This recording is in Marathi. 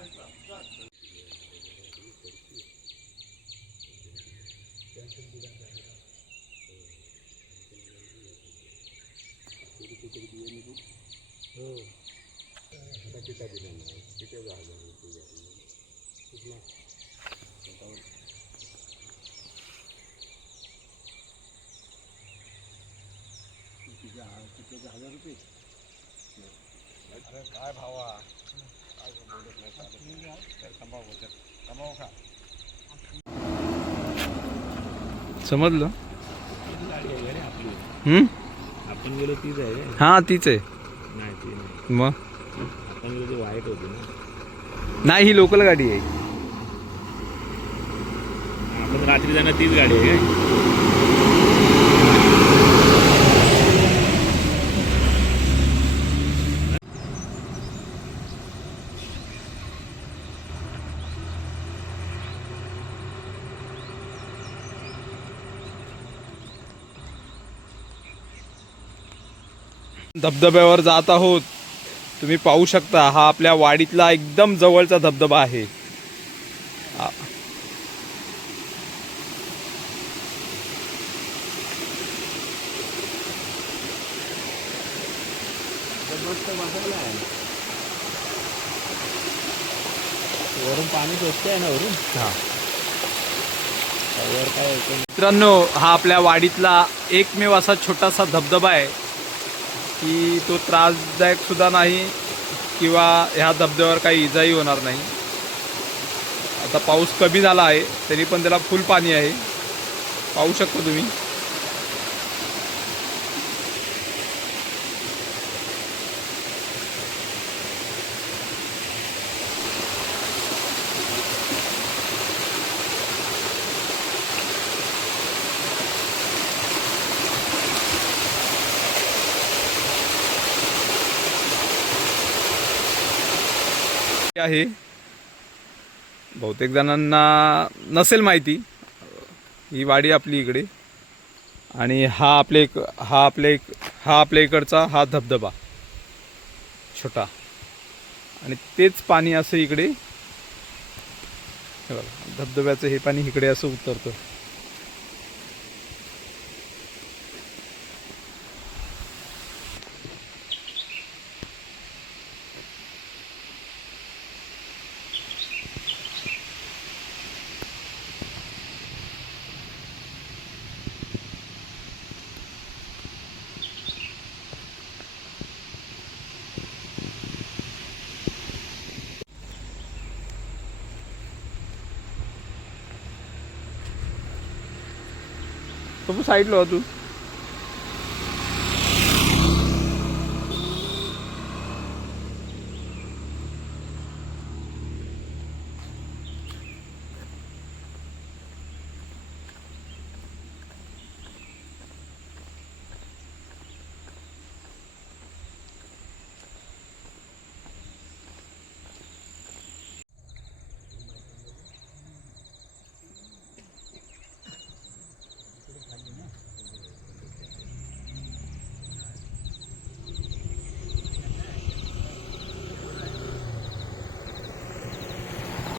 kita bilang kita bahagia itu ya ini tahu tiga tiga हजार रुपये अरे काय समजलं? हम्म? आपण गेलो तीच आहे रे. हा तीच आहे. नाही ती नाही. मग? आपण गेलो ती वाईट होती ना. नाही ही लोकल गाडी आहे. आपण रात्री जाणार तीच गाडी आहे. काय धबधब्यावर जात आहोत. तुम्ही पाहू शकता हा आपल्या वाडीतला एकदम जवळचा धबधबा आहे. वरून पाणी आहे ना वरून? मित्रांनो हा आपल्या वाडीतला एकमेव असा छोटासा धबधबा आहे. की तो त्रासदायक सुद्धा नाही किंवा ह्या धबधब्यावर काही इजाही होणार नाही. आता पाऊस कमी झाला आहे तरी पण त्याला फुल पाणी आहे. पाहू शकता तुम्ही. आहे. बहुतेक जणांना नसेल माहिती. ही वाडी आपली इकडे. आणि हा आपले एक हा आपल्या एक हा आपल्या इकडचा हा धबधबा. छोटा. आणि तेच पाणी असं इकडे. धबधब्याचं हे पाणी इकडे असं उतरतं. तो साईडला हो तू